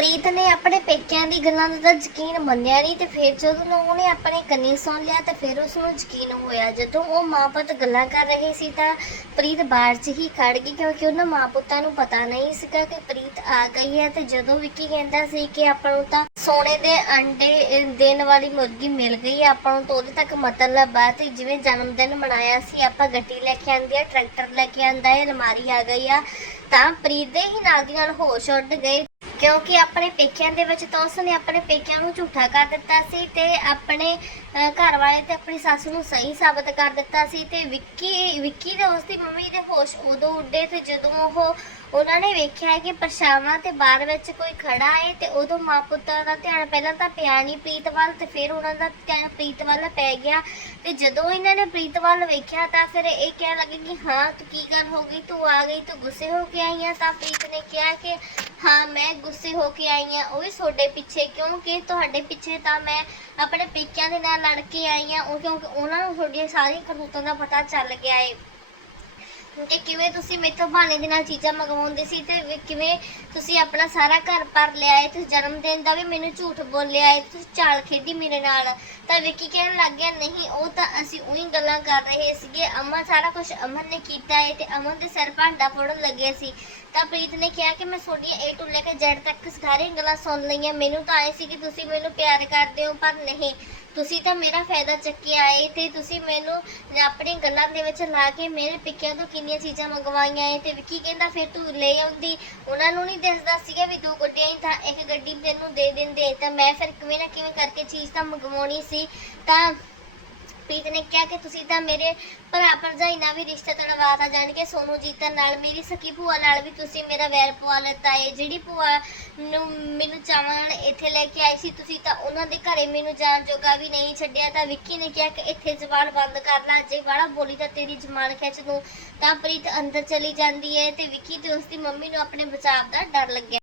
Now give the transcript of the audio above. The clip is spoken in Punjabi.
ਪ੍ਰੀਤ ਨੇ ਆਪਣੇ ਪੇਕਿਆਂ ਦੀ ਗੱਲਾਂ ਦਾ ਤਾਂ ਯਕੀਨ ਮੰਨਿਆ ਨਹੀਂ ਤੇ ਫਿਰ ਜਦੋਂ ਉਹਨੇ ਆਪਣੇ ਕੰਨੀ ਸੁਣ ਲਿਆ ਤੇ ਫਿਰ ਉਸ ਨੂੰ ਯਕੀਨ ਹੋਇਆ। ਜਦੋਂ ਉਹ ਮਾਂ ਪੁੱਤ ਗੱਲਾਂ ਕਰ ਰਹੇ ਸੀ ਤਾਂ ਪ੍ਰੀਤ ਬਾਹਰ 'ਚ ਹੀ ਖੜ ਗਈ ਕਿਉਂਕਿ ਉਹਨਾਂ ਮਾਂ ਪੁੱਤਾਂ ਨੂੰ ਪਤਾ ਨਹੀਂ ਸੀਗਾ ਕਿ ਪ੍ਰੀਤ ਆ ਗਈ ਹੈ ਤੇ ਜਦੋਂ ਵਿੱਕੀ ਕਹਿੰਦਾ ਸੀ ਕਿ ਆਪਾਂ ਨੂੰ ਤਾਂ ਸੋਨੇ ਦੇ ਅੰਡੇ ਦੇਣ ਵਾਲੀ ਮੁਰਗੀ ਮਿਲ ਗਈ ਆਪਾਂ ਨੂੰ ਤਾਂ ਉਹਦੇ ਤੱਕ ਮਤਲਬ ਆ ਤੇ ਜਿਵੇਂ ਜਨਮ ਦਿਨ ਮਨਾਇਆ ਸੀ, ਆਪਾਂ ਗੱਡੀ ਲੈ ਕੇ ਆਂਦੇ ਆ ਟਰੈਕਟਰ ਲੈ ਕੇ ਆਂਦਾ ਹੈ, ਅਲਮਾਰੀ ਆ ਗਈ ਆ, ਤਾਂ ਪ੍ਰੀਤ ਦੇ ਹੀ ਨਾਲ ਦੀ ਨਾਲ ਹੋਸ਼ ਉੱਡ ਗਏ। ਕਿਉਂਕਿ ਆਪਣੇ ਪੇਕਿਆਂ ਦੇ ਵਿੱਚ ਤਾਂ ਉਸਨੇ ਆਪਣੇ ਪੇਕਿਆਂ ਨੂੰ ਝੂਠਾ ਕਰ ਦਿੱਤਾ ਸੀ ਤੇ ਆਪਣੇ ਘਰ ਵਾਲੇ ਤੇ ਆਪਣੀ ਸੱਸ ਨੂੰ ਸਹੀ ਸਾਬਤ ਕਰ ਦਿੱਤਾ ਸੀ ਤੇ ਵਿੱਕੀ ਵਿੱਕੀ ਤੇ ਉਸਦੀ ਮੰਮੀ ਦੇ ਹੋਸ਼ ਉਦੋਂ ਉੱਡੇ ਤੇ ਜਦੋਂ ਉਹ ਉਹਨਾਂ ਨੇ ਵੇਖਿਆ ਕਿ ਪਰਛਾਵਾਂ ਤੇ ਬਾਹਰ ਵਿੱਚ ਕੋਈ ਖੜਾ ਹੈ ਤੇ ਉਦੋਂ ਮਾਂ ਪੁੱਤਾਂ ਦਾ ਧਿਆਨ ਪਹਿਲਾਂ ਤਾਂ ਪਿਆ ਨਹੀਂ ਪ੍ਰੀਤ ਵੱਲ ਤੇ ਫਿਰ ਉਹਨਾਂ ਦਾ ਧਿਆਨ ਪ੍ਰੀਤ ਵੱਲ ਪੈ ਗਿਆ ਤੇ ਜਦੋਂ ਇਹਨਾਂ ਨੇ ਪ੍ਰੀਤ ਵੱਲ ਵੇਖਿਆ ਤਾਂ ਫਿਰ ਇਹ ਕਹਿਣ ਲੱਗੇ ਕਿ ਹਾਂ, ਤੂੰ ਕੀ ਗੱਲ ਹੋ ਗਈ? ਤੂੰ ਆ ਗਈ, ਤੂੰ ਗੁੱਸੇ ਹੋ ਕੇ ਆਈ ਆ ਤਾਂ ਪ੍ਰੀਤ ਨੇ ਕਿਹਾ ਕਿ ਮੈਂ ਗੁੱਸੇ ਹੋ ਕੇ ਆਈ ਆ ਉਹ ਵੀ ਤੁਹਾਡੇ ਪਿੱਛੇ, ਕਿਉਂਕਿ ਤੁਹਾਡੇ ਪਿੱਛੇ ਤਾਂ ਮੈਂ ਆਪਣੇ ਪੇਕਿਆਂ ਦੇ ਨਾਲ ਲੜ ਕੇ ਆਈ ਆ ਉਹ ਕਿਉਂਕਿ ਉਹਨਾਂ ਨੂੰ ਤੁਹਾਡੀਆਂ ਸਾਰੀਆਂ ਕਰਤੂਤਾਂ ਦਾ ਪਤਾ ਚੱਲ ਗਿਆ ਏ। ਕਿ ਕਿਵੇਂ ਤੁਸੀਂ ਮੇਥੋਂ ਬਹਾਨੇ ਦੇ ਨਾਲ ਚੀਜ਼ਾਂ ਮੰਗਵਾਉਂਦੇ ਸੀ ਤੇ ਵੀ ਕਿਵੇਂ ਤੁਸੀਂ ਆਪਣਾ ਸਾਰਾ ਘਰ ਭਰ ਲਿਆ ਏ, ਤੁਸੀਂ ਜਨਮ ਦਿਨ ਦਾ ਵੀ ਮੈਨੂੰ ਝੂਠ ਬੋਲਿਆ ਏ, ਤੁਸੀਂ ਚਾਲ ਖੇਡੀ ਮੇਰੇ ਨਾਲ। ਤਾਂ ਵਿੱਕੀ ਕਹਿਣ ਲੱਗ ਗਿਆ, ਨਹੀਂ, ਉਹ ਤਾਂ ਅਸੀਂ ਉਹੀ ਗੱਲਾਂ ਕਰ ਰਹੇ ਸੀਗੇ, ਅਮਨ ਸਾਰਾ ਕੁਝ ਅਮਨ ਨੇ ਕੀਤਾ ਏ ਤੇ ਅਮਨ ਦੇ ਸਿਰ ਭਾਂਡਾ ਫੋੜਨ ਲੱਗੇ ਸੀ। ਤਾਂ ਪ੍ਰੀਤ ਨੇ ਕਿਹਾ ਕਿ ਮੈਂ ਤੁਹਾਡੀਆਂ ਏ ਟੂ ਲੈ ਕੇ ਜ਼ੈਡ ਤੱਕ ਸਾਰੀਆਂ ਗੱਲਾਂ ਸੁਣ ਲਈਆਂ। ਮੈਨੂੰ ਤਾਂ ਆਏ ਸੀ ਕਿ ਤੁਸੀਂ ਮੈਨੂੰ ਪਿਆਰ ਕਰਦੇ ਹੋ, ਪਰ ਨਹੀਂ। ਤੁਸੀਂ ਤਾਂ ਮੇਰਾ ਫਾਇਦਾ ਚੱਕਿਆ ਏ ਤੇ ਤੁਸੀਂ ਮੈਨੂੰ ਆਪਣੀ ਗੱਲਾਂ ਦੇ ਵਿੱਚ ਲਾ ਕੇ ਮੇਰੇ ਪਿੱਕਿਆਂ ਤੋਂ ਕਿੰਨੀਆਂ ਚੀਜ਼ਾਂ ਮੰਗਵਾਈਆਂ ਏ ਤੇ ਵਿੱਕੀ ਕਹਿੰਦਾ, ਫਿਰ ਤੂੰ ਲੈ ਆਉਂਦੀ। ਉਹਨਾਂ ਨੂੰ ਨਹੀਂ ਦੱਸਦਾ ਸੀਗਾ ਵੀ ਦੋ ਗੱਡੀਆਂ ਹੀ ਤਾਂ ਇੱਕ ਗੱਡੀ ਤੈਨੂੰ ਦੇ ਦਿੰਦੇ। ਤਾਂ ਮੈਂ ਫਿਰ ਕਿਵੇਂ ਨਾ ਕਿਵੇਂ ਕਰਕੇ ਚੀਜ਼ ਤਾਂ ਮੰਗਵਾਉਣੀ ਸੀ। ਤਾਂ ਪ੍ਰੀਤ ਨੇ ਕਿਹਾ ਕਿ ਤੁਸੀਂ ਤਾਂ ਮੇਰੇ ਭਰਾ ਭਰਜਾਈ ਨਾਲ ਵੀ ਰਿਸ਼ਤਾ ਤੜਵਾਤਾ ਜਾਣ ਕੇ ਸੋਨੂ ਜੀਤਨ ਨਾਲ, ਮੇਰੀ ਸਕੀ ਭੂਆ ਨਾਲ ਵੀ ਤੁਸੀਂ ਮੇਰਾ ਵੈਰ ਪਵਾ ਲਿੱਤਾ ਏ। ਜਿਹੜੀ ਭੂਆ ਨੂੰ ਮੈਨੂੰ ਚਾਵਾਂ ਨਾਲ ਇੱਥੇ ਲੈ ਕੇ ਆਈ ਸੀ, ਤੁਸੀਂ ਤਾਂ ਉਹਨਾਂ ਦੇ ਘਰੇ ਮੈਨੂੰ ਜਾਣ ਜੋਗਾ ਵੀ ਨਹੀਂ ਛੱਡਿਆ। ਤਾਂ ਵਿੱਕੀ ਨੇ ਕਿਹਾ ਕਿ ਇੱਥੇ ਜ਼ਬਾਨ ਬੰਦ ਕਰ ਲੈ, ਜੇ ਵਾਲਾ ਬੋਲੀ ਤਾਂ ਤੇਰੀ ਜ਼ਬਾਨ ਖਿੱਚ ਦੂੰ। ਤਾਂ ਪ੍ਰੀਤ ਅੰਦਰ ਚਲੀ ਜਾਂਦੀ ਹੈ ਤੇ ਵਿੱਕੀ ਤੇ ਉਸਦੀ ਮੰਮੀ ਨੂੰ ਆਪਣੇ ਬਚਾਅ ਦਾ ਡਰ ਲੱਗਿਆ।